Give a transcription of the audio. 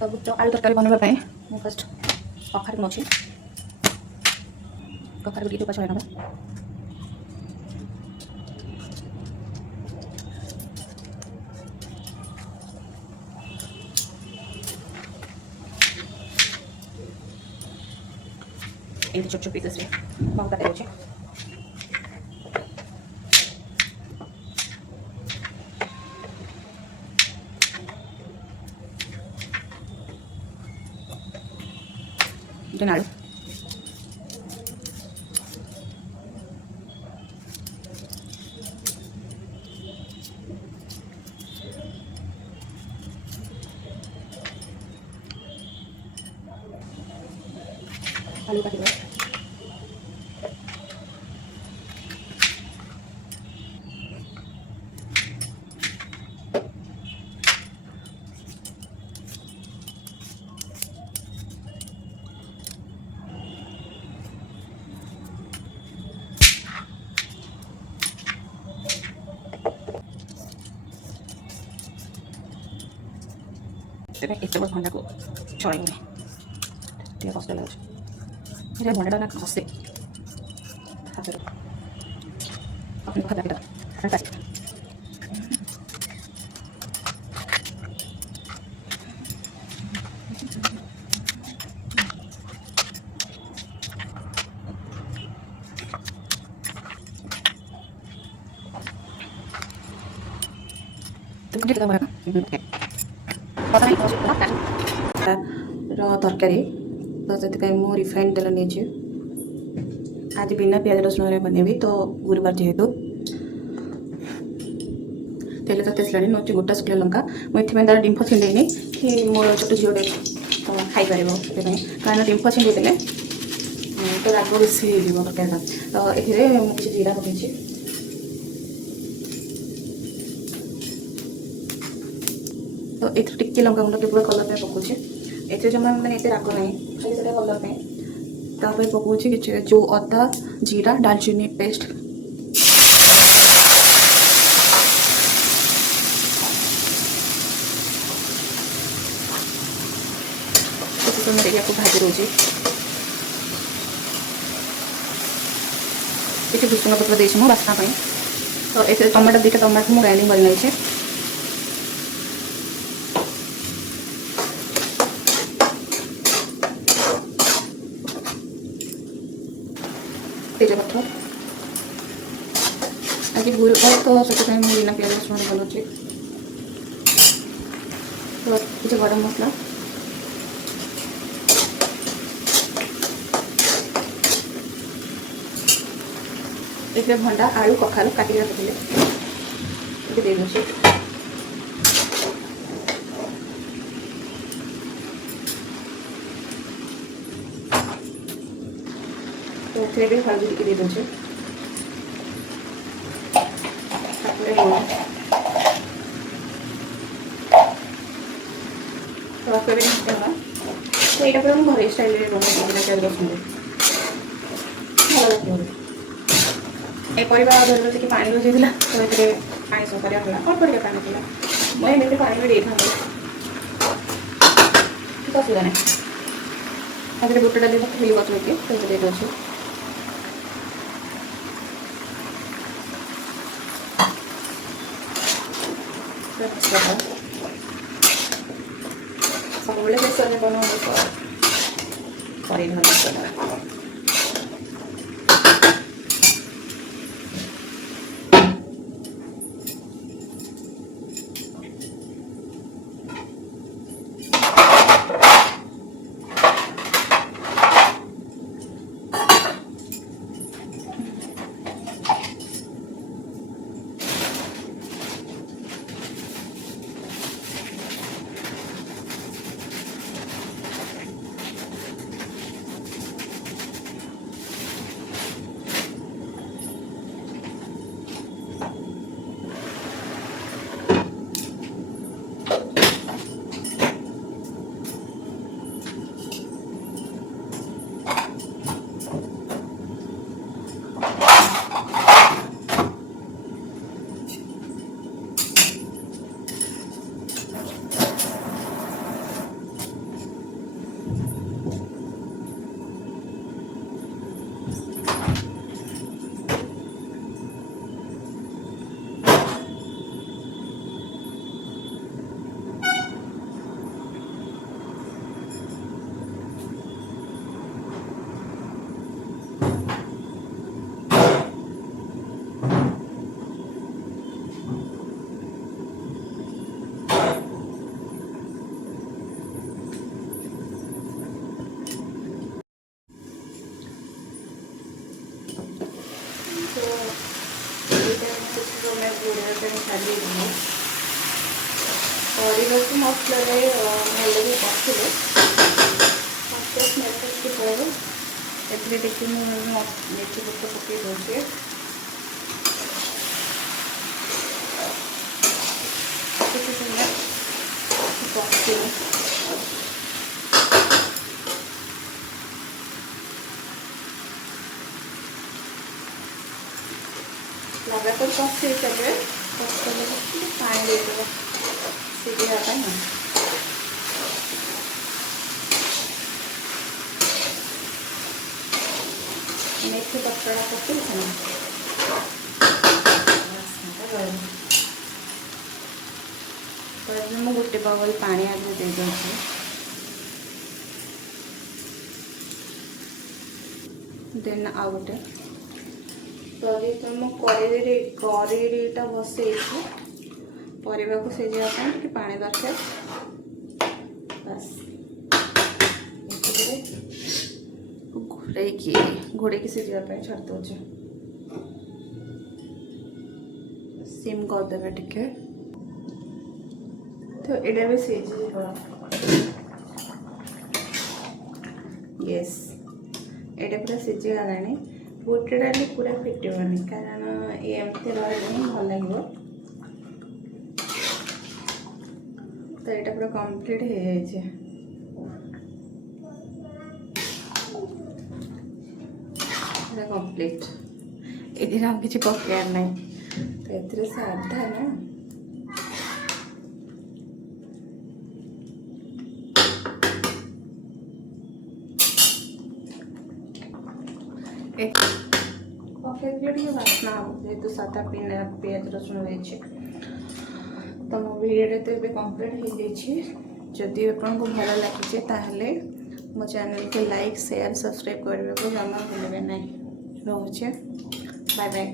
तो बुट आलू तरकारी बनवाई मैं फर्स्ट कखारू नौची कखारू टी चोपा छड़ाई नवा एमती छोट छोट पीसेस बहुत काटे अच्छे आलू आलू काटी तेरे इतने बस भंडा को छोड़ेंगे ये कॉस्ट लगा मेरे भंडा ना कॉस्ट से हाथ में अपने को खाता किधर हर पास तो कुछ कितना बड़ा पता नहीं तरकारी तो से मु रिफाइंड तेल नहीं आज बिना प्याज रसुण बनैबी तो गुरुवार जेहेतु तेल तो तेसला नोचे गोटा शुक्ला लंका मुझे तार डिंफ छिंडेनी कि मोर छोट झीटे तो खाईपर कारण डिंफ छिंडेदेले तो राग बेसी तरकारी तो ये किसी जीरा पकई तो ये टिके लंका गुंड केवल कलर पकाऊे ये जमा मैंने ये राग ना खाली से कलर पकाऊे जो अदा जीरा डालचीनी पेस्ट भाजी रोचे ये भुसुंगा पत्र देसी मु बास्ना तो ये टमाटर दुटा टमाटर मुझे ग्राइंडिंग कर नहीं तेजपत्र आज गुरुवार तो से बिना प्याज रसुण बनाऊँ तो किसी गरम मसला ये भंडा आलू कखारू काटिक रखिले दे दूसरी तो भी हल्दी टी दे दूसरे तो यहाँ पूरा मुझे घर स्टाइल बना प्याज रसुण भल लगे ए परिवा धर कि पानी रोजे तो ये आईस करा अल्प टे पानी थी मुझे एमती पानी भी देता ठीक असुविधा ना आगे बुट डाली खाली बतुरे तो दे दूँ सब बेले बेसन में बना कर ପରିବାକୁ ମସଲାରେ ଭଲରେ କଷିଲେ ସ୍ମେଲ୍ ଟିକେ ପଳେଇବ। ଏଥିରେ ଟିକେ ମୁଁ ମେଥି ପତ୍ର ପକାଇ ଦେଉଛି। କିଛି ସମୟ କଷିଲେ लगातार कषि हिसाବରେ ପାଣି ଦେଇଦେବ ସିଝିବା ପାଇଁ। मेथी पत्ता पकई तो मुझे गोटे बाउल पानी आगे दे दूसरी देन आउ गोटे तो तुम करेटा बसई परिवा को सिझापी पानी दरकार बस घोड़े सिझापी छाड़ दौचे सिम करदे टिके तो एटा भी सिझ यस एटा पूरा सिझी गला गोटे डाली पूरा फिटबनी कारण एमती रही भल लगे तो यहाँ पूरा कंप्लीट हो जाए कंप्लीट ये हम किसी पकार ना तो ये साधा ना पकड़े बास्ना हम जेहतु सादा पियाज रसुण हो तो मो वीडियो तो ये कंप्लीट हो जाए जदि आपको भल लगे ताहले मो चैनल को लाइक शेयर सब्सक्राइब करने को जमा भूलें ना रोचे बाय बाय।